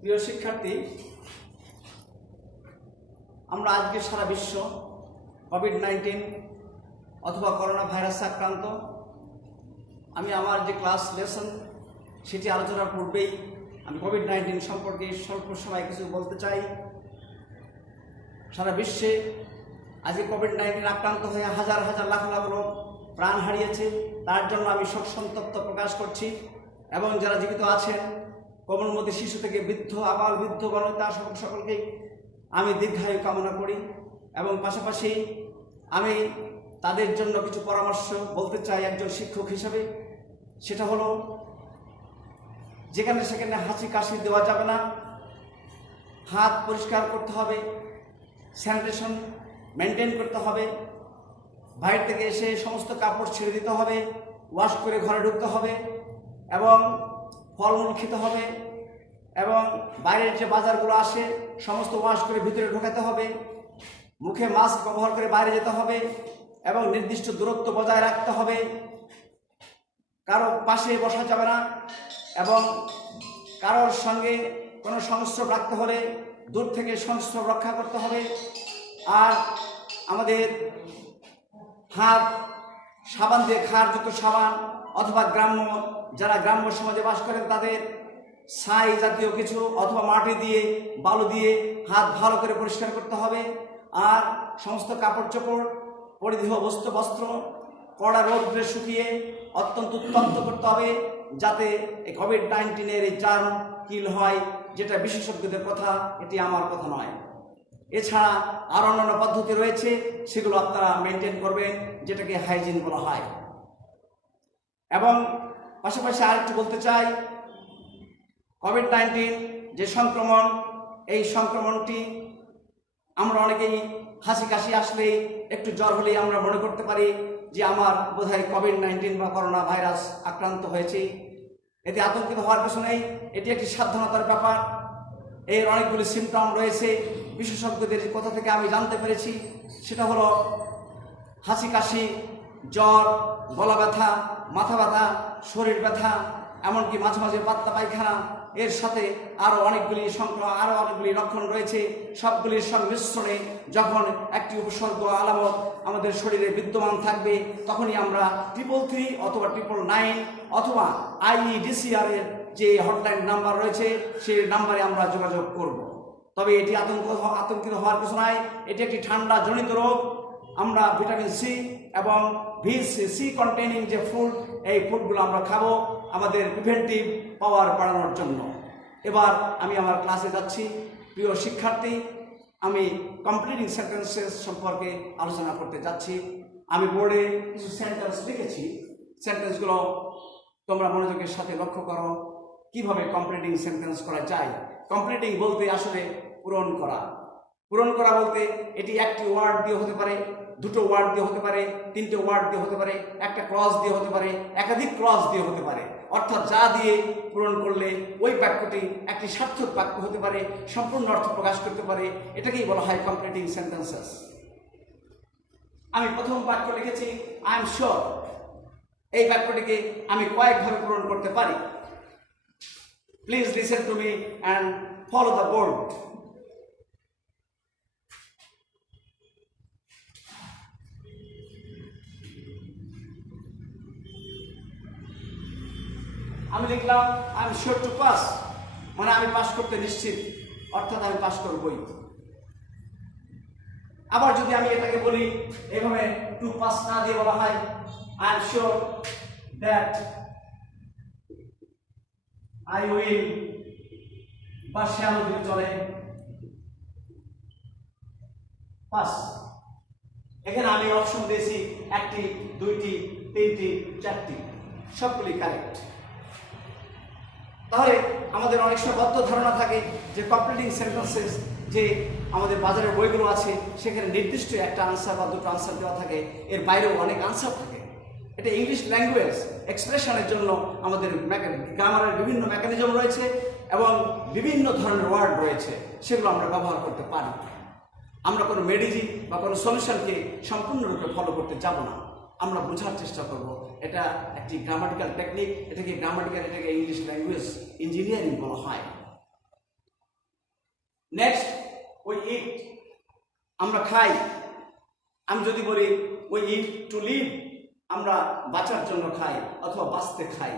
প্রিয় শিক্ষার্থী, আমরা আজকে সারা বিশ্ব কোভিড-19 অথবা করোনা ভাইরাসে আক্রান্ত। আমি আমার যে ক্লাস লেসন সেটি আলোচনার পূর্বেই আমি কোভিড-19 সম্পর্কে স্বল্প সময় কিছু বলতে চাই। সারা বিশ্বে আজকে কোভিড-19 আক্রান্ত হয়ে হাজার হাজার লাখ লাখ লোক প্রাণ হারিয়েছে। তার জন্য আমি শোক সন্তপ্ত প্রকাশ করছি এবং যারা জীবিত আছেন, কোমলমতি শিশু থেকে বৃদ্ধ, আবাল বৃদ্ধ, বনিতা সকলকেই আমি দীর্ঘায়ু কামনা করি এবং পাশাপাশি আমি তাদের জন্য কিছু পরামর্শ বলতে চাই একজন শিক্ষক হিসেবে। সেটা হলো, যেখানে সেখানে হাঁচি কাশি দেওয়া যাবে না, হাত পরিষ্কার করতে হবে, স্যানিটেশন মেনটেন করতে হবে, বাইরে থেকে এসে সমস্ত কাপড় ছেড়ে দিতে হবে, ওয়াশ করে ঘরে ঢুকতে হবে এবং ফলমূল খেতে হবে এবং বাইরের যে বাজারগুলো আসে সমস্ত ওয়াশ করে ভিতরে ঢোকাতে হবে, মুখে মাস্ক ব্যবহার করে বাইরে যেতে হবে এবং নির্দিষ্ট দূরত্ব বজায় রাখতে হবে, কারো পাশে বসা যাবে না এবং কারোর সঙ্গে কোনো সংস্রব রাখতে হলে দূর থেকে সংস্রব রক্ষা করতে হবে। আর আমাদের হাত সাবান দিয়ে, খারযুক্ত সাবান অথবা যারা গ্রাম্য সমাজে বাস করেন তাদের ছাই জাতীয় কিছু অথবা মাটি দিয়ে, বালু দিয়ে হাত ভালো করে পরিষ্কার করতে হবে। আর সমস্ত কাপড় চোপড়, পরিধেয় বস্ত্র কড়া রোদ্রে শুকিয়ে অত্যন্ত উত্তপ্ত করতে হবে, যাতে এই কোভিড-19 এই জার্ম কিল হয়, যেটা বিশেষজ্ঞদের কথা, এটি আমার কথা নয়। এছাড়া আরও অন্যান্য পদ্ধতি রয়েছে, সেগুলো আপনারা মেনটেন করবেন, যেটাকে হাইজিন বলা হয়। এবং পাশাপাশি আরেকটু বলতে চাই, কোভিড-19 যে সংক্রমণ, এই সংক্রমণটি আমরা অনেকেই হাসি কাশি আসলেই, একটু জ্বর হলেই আমরা মনে করতে পারি যে আমার বোধহয় কোভিড-19 বা করোনা ভাইরাস আক্রান্ত হয়েছে। এতে আতঙ্কিত হওয়ার কিছু নেই, এটি একটি সাবধানতার ব্যাপার। এর অনেকগুলি সিমটম রয়েছে, বিশেষজ্ঞদের কথা থেকে আমি জানতে পেরেছি। সেটা হলো হাসি কাশি, জ্বর, গলা ব্যথা, মাথা ব্যথা, শরীর ব্যথা, এমনকি মাঝে মাঝে পাতলা পায়খানা। এর সাথে আরও অনেকগুলি লক্ষণ রয়েছে। সবগুলির সংমিশ্রণে যখন একটি উপসর্গ আলামত আমাদের শরীরে বিদ্যমান থাকবে, তখনই আমরা 333 অথবা 999 অথবা IEDCR এর যে হটলাইন নাম্বার রয়েছে সেই নাম্বারে আমরা যোগাযোগ করব। তবে এটি আতঙ্কিত হওয়ার কিছু নাই। এটি একটি ঠান্ডা জনিত রোগ। আমরা ভিটামিন সি এবং সি কন্টেনিং যে ফুড, এই ফুডগুলো আমরা খাবো আমাদের প্রিভেন্টিভ পাওয়ার বাড়ানোর জন্য। এবার আমি আমার ক্লাসে যাচ্ছি। প্রিয় শিক্ষার্থী, আমি কমপ্লিটিং সেন্টেন্সেস সম্পর্কে আলোচনা করতে যাচ্ছি। আমি বোর্ডে কিছু সেন্টেন্স লিখেছি, সেন্টেন্সগুলো তোমরা মনোযোগের সাথে লক্ষ্য করো কিভাবে কমপ্লিটিং সেন্টেন্স করা যায়। কমপ্লিটিং বলতে আসলে পূরণ করা। পূরণ করা বলতে এটি একটি ওয়ার্ড দিয়ে হতে পারে, দুটো ওয়ার্ড দিয়ে হতে পারে, তিনটে ওয়ার্ড দিয়ে হতে পারে, একটা ক্লজ দিয়ে হতে পারে, একাধিক ক্লজ দিয়ে হতে পারে। অর্থাৎ যা দিয়ে পূরণ করলে ওই বাক্যটি একটি সার্থক বাক্য হতে পারে, সম্পূর্ণ অর্থ প্রকাশ করতে পারে। এটাকেই বলা হয় কমপ্লিটিং সেন্টেন্সেস। আমি প্রথম বাক্য লিখেছি আই এম শিওর। এই বাক্যটিকে আমি কয়েকভাবে পূরণ করতে পারি। Please listen to me and follow the board. আমি লিখলাম I am sure to pass, মানে আমি পাস করতে নিশ্চিত, অর্থাৎ আমি পাস করবই। আবার যদি আমি এটাকে বলি এভাবে, টু পাস না দিয়ে বলা হয় I am sure that I will, বা শ্যাল যদি চলে, পাস। এখানে আমি অপশন দিয়েছি একটি, দুইটি, তিনটি, চারটি, সবগুলি কারেক্ট। তাহলে আমাদের অনেক সময় বদ্ধ ধারণা থাকে যে কমপ্লিটিং সেন্টেন্সেস যে আমাদের বাজারের বইগুলো আছে সেখানে নির্দিষ্ট একটা আনসার বা দুটো আনসার দেওয়া থাকে, এর বাইরেও অনেক আনসার থাকে। এটা ইংলিশ ল্যাঙ্গুয়েজ এক্সপ্রেশনের জন্য আমাদের গ্রামারের বিভিন্ন মেকানিজম রয়েছে এবং বিভিন্ন ধরনের ওয়ার্ড রয়েছে, সেগুলো আমরা ব্যবহার করতে পারি। আমরা কোনো মেডিজি বা কোনো সলিউশনকে সম্পূর্ণরূপে ফলো করতে যাব না। আমরা বোঝার চেষ্টা করব। এটা একটি গ্রামাটিক্যাল টেকনিক, এটাকে ইংলিশ ল্যাঙ্গুয়েজ ইঞ্জিনিয়ারিং বলা হয়। নেক্সট, উই ইট, আমরা খাই। আমি যদি বলি উই ইট টু লিভ, আমরা বাঁচার জন্য খাই অথবা বাঁচতে খাই,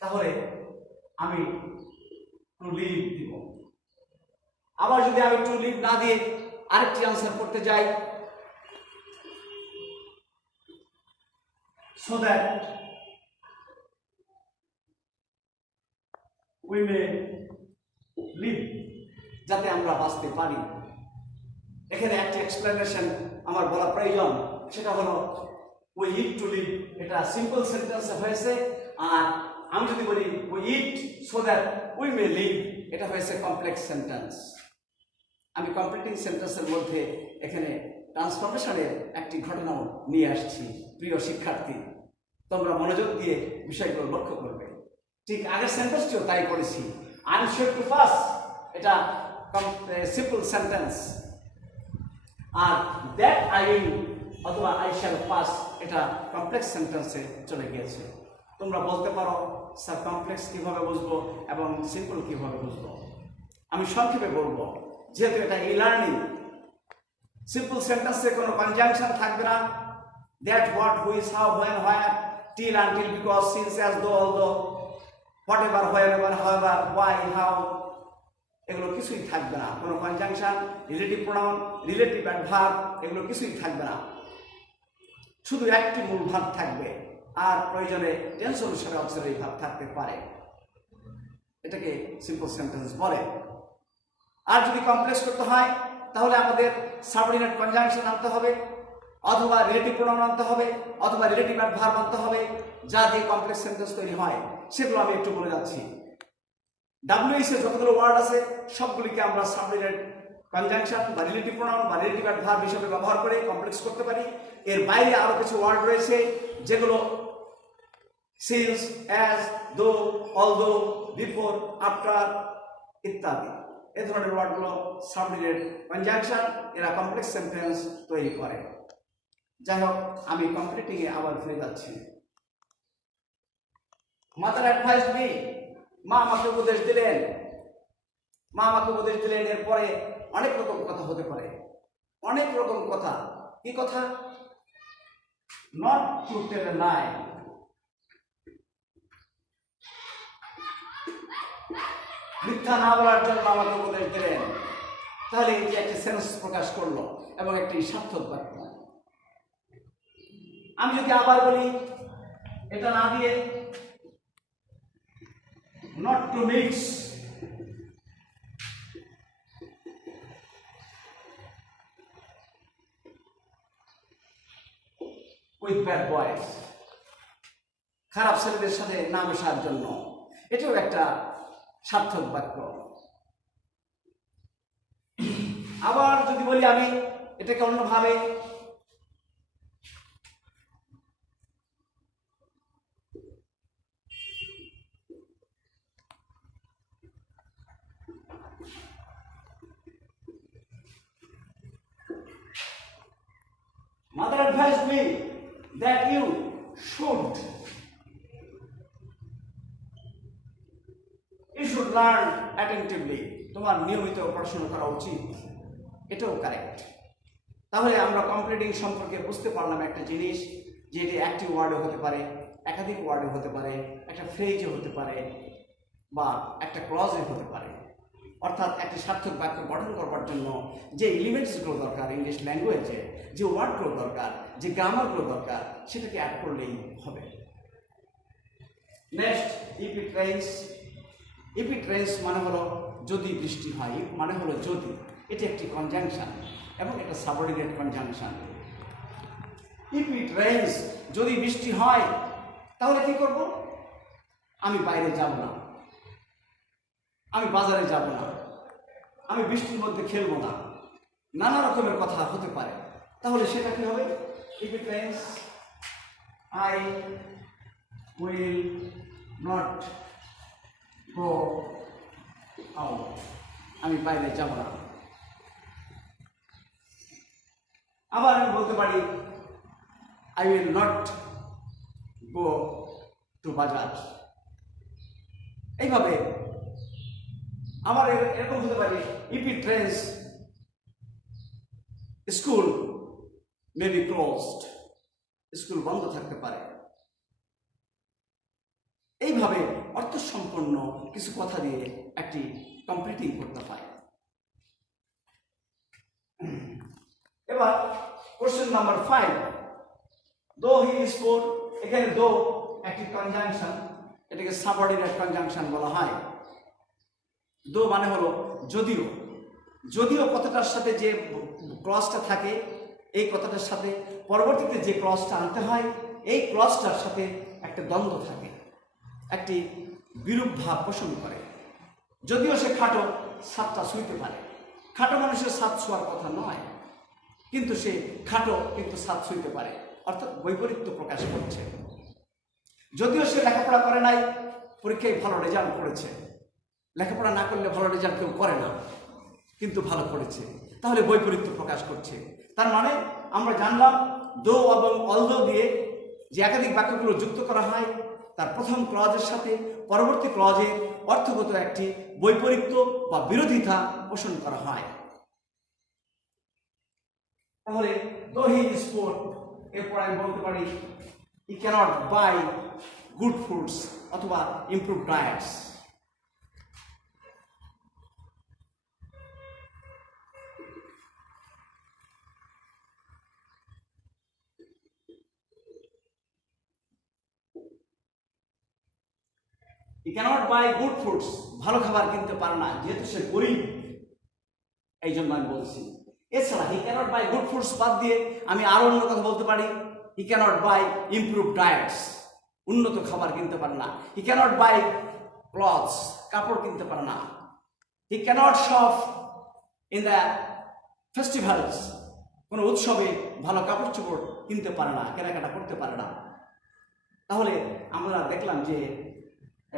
তাহলে আমি টু লিভ দিব। আবার যদি আমি টু লিভ না দিয়ে আরেকটি আনসার করতে যাই, so that we may live, যাতে আমরা বাঁচতে পারি। এখানে একটি এক্সপ্লেনেশন আমার বলা প্রয়োজন, সেটা হলো we eat to live, এটা সিম্পল সেন্টেন্সে হয়েছে। আর আমি যদি বলি we eat so that we may live, এটা হয়েছে কমপ্লেক্স সেন্টেন্স। আমি কমপ্লিটিং সেন্টেন্সের মধ্যে এখানে ট্রান্সফরমেশনের একটি ঘটনাও নিয়ে আসছি। প্রিয় শিক্ষার্থী, তোমরা মনোযোগ দিয়ে বিষয়গুলো লক্ষ্য করবে। ঠিক আগের সেন্টেন্সটিও তাই করেছি। I am sure to pass, এটা সিম্পল সেন্টেন্স। আর দ্যাট আই উইল অথবা আই শ্যাল পাস, এটা কমপ্লেক্স সেন্টেন্সে চলে গিয়েছে। তোমরা বলতে পারো স্যার কমপ্লেক্স কীভাবে বুঝবো এবং সিম্পল কীভাবে বুঝবো। আমি সংক্ষেপে বলবো, যেহেতু এটা ই লার্নিং, সিম্পল সেন্টেন্সে কোনো কনজাংশন থাকবে না। That, what, which, how, when, where, till, until, because, since, as though, although, whatever, wherever, however, why, how, এগুলো কিছুই থাকবে না। কোনো conjunction, relative pronoun, relative adverb, এগুলো কিছুই থাকবে না। শুধু একটি মূল ভাব থাকবে, আর প্রয়োজনে টেন্স অনুসারে অক্সিলারি ভাব থাকতে পারে। এটাকে সিম্পল সেন্টেন্স বলে। আর যদি কমপ্লেক্স করতে হয়, তাহলে আমাদের সাবঅর্ডিনেট কনজাংশন আনতে হবে, অথবা রিলেটিভ প্রোনাউন আনতে হবে, অথবা রিলেটিভ অ্যাডভার্ব আনতে হবে, যা দিয়ে কমপ্লেক্স সেন্টেন্স তৈরি হয়। সেগুলো আমি একটু বলে যাচ্ছি। ডাব্লিউএইচ এর যতগুলো ওয়ার্ড আছে সবগুলিকে আমরা সাবঅর্ডিনেট কনজাংশন বা রিলেটিভ প্রোনাউন বা রিলেটিভ অ্যাডভার্ব হিসেবে ব্যবহার করে কমপ্লেক্স করতে পারি। এর বাইরে আরো কিছু ওয়ার্ড রয়েছে, যেগুলো সিন্স, অ্যাজ, দো, অলদো, বিফোর, আফটার ইত্যাদি। এই ধরনের ওয়ার্ডগুলো সাবঅর্ডিনেট কনজাংশন, এরা কমপ্লেক্স সেন্টেন্স তৈরি করে। যাই হোক, আমি কমপ্লিটিং এ আবার ফিরে যাচ্ছি। মাদার অ্যাডভাইস মি, মা আমাকে উপদেশ দিলেন। মা আমাকে উপদেশ দিলেন, এরপরে অনেক রকম কথা হতে পারে। অনেক রকম কথা। কি কথা? নট টু টেল এ লাই, মিথ্যা না বলার জন্য আমাকে উপদেশ দিলেন। তাহলে এই যে একটি সেন্স প্রকাশ করলো এবং একটি সার্থক বাক্য। আমি যদি আবার বলি, এটা না দিয়ে not to mix with bad boys, খারাপ ছেলেদের সাথে না মেশার জন্য, এটাও একটা সার্থক বাক্য। আবার যদি বলি আমি এটাকে অন্যভাবে, mother advised me that you should learn attentively, তোমার নিয়মিত পড়াশোনা করা উচিত। এটাও কারেক্ট। তাহলে আমরা কমপ্লিটিং সম্পর্কে বুঝতে পারলাম একটা জিনিস, যে এটি একটি ওয়ার্ডে হতে পারে, একাধিক ওয়ার্ডে হতে পারে, একটা ফ্রেজে হতে পারে, বা একটা ক্লজে হতে পারে। অর্থাৎ একটি সার্থক বাক্য গঠন করবার জন্য যে এলিমেন্টসগুলো দরকার, ইংলিশ ল্যাঙ্গুয়েজে যে ওয়ার্ডগুলো দরকার, যে গ্রামারগুলো দরকার, সেটাকে অ্যাড করলেই হবে। Next, if it rains. If it rains মানে হলো যদি বৃষ্টি হয়, মানে হলো যদি। এটি একটি কনজাংশন এবং এটা subordinate conjunction. If it rains, যদি বৃষ্টি হয়, তাহলে কি করব? আমি বাইরে যাব না, আমি বাজারে যাব না, আমি বৃষ্টির মধ্যে খেলবো না, নানা রকমের কথা হতে পারে। তাহলে সেটা কি হবে? If it rains I will not go out, আমি বাইরে যাব না। আবার আমি বলতে পারি I will not go to বাজার। এইভাবে আমার এরকম হতে পারে, if it rains school may be closed, school বন্ধ থাকতে পারে। এইভাবে অর্থসম্পন্ন কিছু কথা দিয়ে একটি কমপ্লিটিং করতে হয়। এবার কোশ্চেন নাম্বার 5, দো হি ইজ পোর। এখানে দো একটি কনজাংশন, এটাকে সাবঅর্ডিনেট কনজাংশন বলা হয়। দো মানে হলো যদিও। যদিও কথাটার সাথে যে ক্লজটা থাকে, এই কথাটার সাথে পরবর্তীতে যে ক্লজটা আনতে হয়, এই ক্লজটার সাথে একটা দ্বন্দ্ব থাকে, একটি বিরূপ ভাব পোষণ করে। যদিও সে খাটো, ছাদটা ছুঁইতে পারে। খাটো মানুষের ছাদ ছোঁয়ার কথা নয়, কিন্তু সে খাটো কিন্তু ছাদ ছুঁইতে পারে, অর্থাৎ বৈপরীত্য প্রকাশ করছে। যদিও সে লেখাপড়া করে নাই, পরীক্ষায় ভালো রেজাল্ট করেছে। লেখাপড়া না করলে ভালো রেজাল্ট কেউ করে না, কিন্তু ভালো করেছে, তাহলে বৈপরীত্য প্রকাশ করছে। তার মানে আমরা জানলাম দো এবং অলদো দিয়ে যে একাধিক বাক্যগুলো যুক্ত করা হয়, তার প্রথম ক্লজের সাথে পরবর্তী ক্লজের অর্থগত একটি বৈপরীত্য বা বিরোধিতা পোষণ করা হয়। তাহলে দো হি ইজ পোর, এরপর আমি বলতে পারি হি ক্যানট বাই গুড ফুডস অথবা ইমপ্রুভ ডায়েটস। হি ক্যানট বাই গুড ফুডস, ভালো খাবার কিনতে পারে না, যেহেতু সে গরিব, এই জন্য আমি বলছি। এছাড়া হি ক্যানট বাই গুড ফুডস বাদ দিয়ে আমি আরো অন্য কথা বলতে পারি, হি ক্যানট বাই ইমপ্রুভ ডায়েটস, উন্নত খাবার কিনতে পারে না। হি ক্যানট বাই ক্লথস, কাপড় কিনতে পারে না। He cannot shop in the festivals, কোনো উৎসবে ভালো কাপড় চোপড় কিনতে পারে না, কেনাকাটা করতে পারে না। তাহলে আমরা দেখলাম যে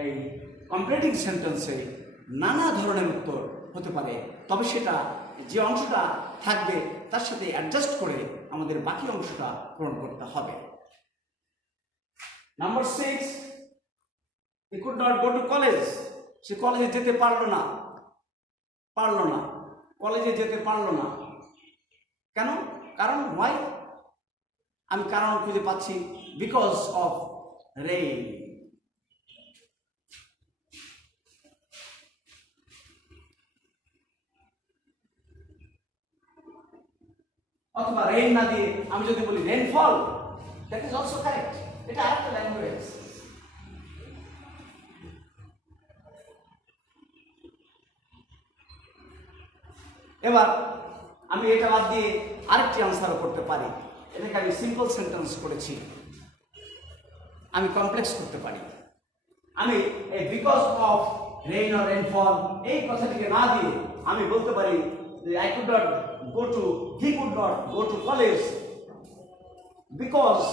এই কমপ্লিটিং সেন্টেন্সে নানা ধরনের উত্তর হতে পারে, তবে সেটা যে অংশটা থাকবে তার সাথে অ্যাডজাস্ট করে আমাদের বাকি অংশটা পূরণ করতে হবে। Number 6, he could not go to college. সে কলেজে যেতে পারলো না। কলেজে যেতে পারলো না কেন? কারণ হোয়াই, আমি কারণ খুঁজে পাচ্ছি, বিকজ অফ রেইন। অথবা রেইন না দিয়ে আমি যদি বলি rainfall, that is also correct. এটা আরেকটা ল্যাঙ্গুয়েজ। এবার আমি এটা বাদ দিয়ে আরেকটি আনসারও করতে পারি। এটাকে আমি সিম্পল সেন্টেন্স করেছি, আমি কমপ্লেক্স করতে পারি। আমি এই because of rain or rainfall এই কথাটিকে না দিয়ে আমি বলতে পারি যে I could not go to, he could not go to college because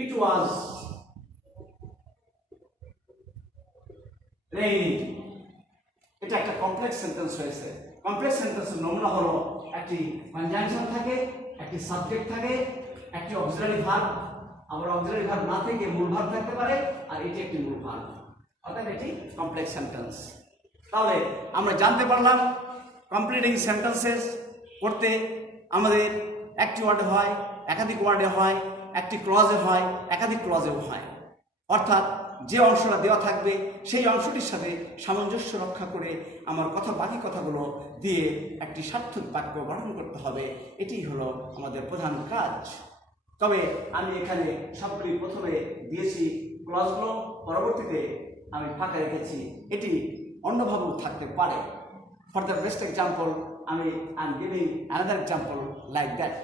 it was raining. এটা একটা কমপ্লেক্স সেন্টেন্স হয়েছে। কমপ্লেক্স সেন্টেন্সের নমুনা হলো একটি কনজাংশন থাকে, একটি সাবজেক্ট থাকে, একটি অক্সিলারি ভার্ব, আবার অক্সিলারি ভার্ব না থেকে মূল ভার্ব থাকতে পারে, আর এটি একটি মূল ভার্ব, অর্থাৎ এটি কমপ্লেক্স সেন্টেন্স। তাহলে আমরা জানতে পারলাম কমপ্লিটিং সেন্টেন্সেস করতে আমাদের একটি ওয়ার্ডে হয়, একাধিক ওয়ার্ডে হয়, একটি ক্লজে হয়, একাধিক ক্লজেও হয়। অর্থাৎ যে অংশটা দেওয়া থাকবে সেই অংশটির সাথে সামঞ্জস্য রক্ষা করে আমার বাকি কথাগুলো দিয়ে একটি সার্থক বাক্য গঠন করতে হবে। এটি হলো আমাদের প্রধান কাজ। তবে আমি এখানে সবগুলি প্রথমে দিয়েছি ক্লজগুলো, পরবর্তীতে আমি ফাঁকা রেখেছি। এটি অন্যভাবেও থাকতে পারে। ফর দ্য বেস্ট এক্সাম্পল আমি I am giving another example like that.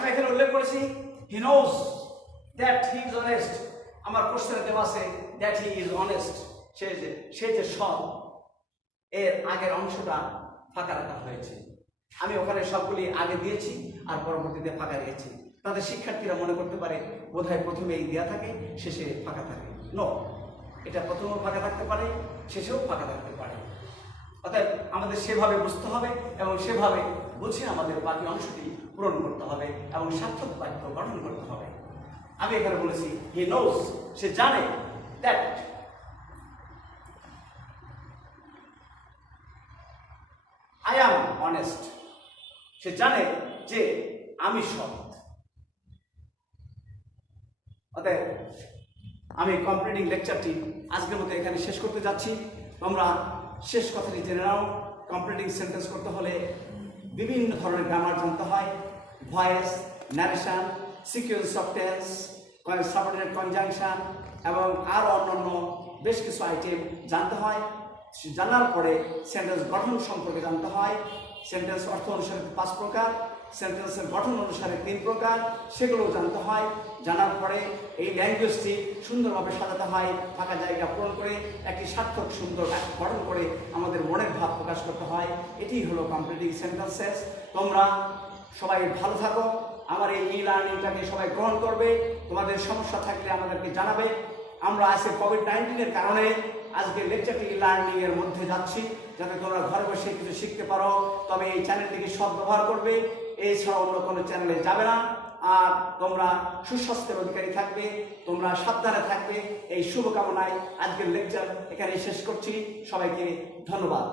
আমি এখানে উল্লেখ করেছি he knows that he is honest. আমার কোশ্চেনে দেওয়া আছে দ্যাট হি ইজ অনেস্ট, সে যে সৎ, এর আগের অংশটা ফাঁকা রাখা হয়েছে। আমি ওখানে সবগুলি আগে দিয়েছি আর পরবর্তীতে ফাঁকা রেখেছি। তাদের শিক্ষার্থীরা মনে করতে পারে বোধহয় প্রথমেই দেওয়া থাকে, শেষে ফাঁকা থাকে। নো, এটা প্রথমেও ফাঁকা থাকতে পারে, শেষেও ফাঁকা থাকতে পারে। অতএব আমাদের সেভাবে বুঝতে হবে এবং সেভাবে বুঝে আমাদের বাকি অংশটি পূরণ করতে হবে এবং সার্থক বাক্য গঠন করতে হবে। আমি এখানে বলেছি হি নোজ, সে জানে, দ্যাট আই অ্যাম অনেস্ট, সে জানে যে আমি সৎ। অতএব আমি কমপ্লিটিং লেকচারটি আজকের মতো এখানে শেষ করতে যাচ্ছি। তোমরা শেষ কথাটি জেনে নাও, কমপ্লিটিং সেন্টেন্স করতে হলে বিভিন্ন ধরনের গ্রামার জানতে হয়, voice, narration, sequence of tense, subordinate conjunction এবং আরও অন্যান্য বেশ কিছু আইটেম জানতে হয়। জানার পরে সেন্টেন্স গঠন সম্পর্কে জানতে হয়। সেন্টেন্স অর্থ অনুসারে 5 প্রকার, সেন্টেন্সের গঠন অনুসারে 3 প্রকার, সেগুলো জানতে হয়। জানার পরে এই ল্যাঙ্গুয়েজটি সুন্দরভাবে সাজাতে হয়, ফাঁকা জায়গা পূরণ করে একটি সার্থক সুন্দর গঠন করে আমাদের মনের ভাব প্রকাশ করতে হয়। এটি হলো কমপ্লিটিং সেন্টেন্সেস। তোমরা সবাই ভালো থাকো, আমার এই লার্নিংটাকে সবাই গ্রহণ করবে। তোমাদের সমস্যা থাকলে আমাদেরকে জানাবে। আমরা আজকে কোভিড-19-এর কারণে আজকে লেকচারটি লার্নিং এর মধ্যে যাচ্ছি, যাতে তোমরা ঘরে বসে কিছু শিখতে পারো। তবে এই চ্যানেলটিকে সদ্ব্যবহার করবে, এছাড়া অন্য কোনো চ্যানেলে যাবে না। আর তোমরা সুস্বাস্থ্যের অধিকারী থাকবে, তোমরা সাবধানে থাকবে, এই শুভকামনায় আজকের লেকচার এখানে শেষ করছি। সবাইকে ধন্যবাদ।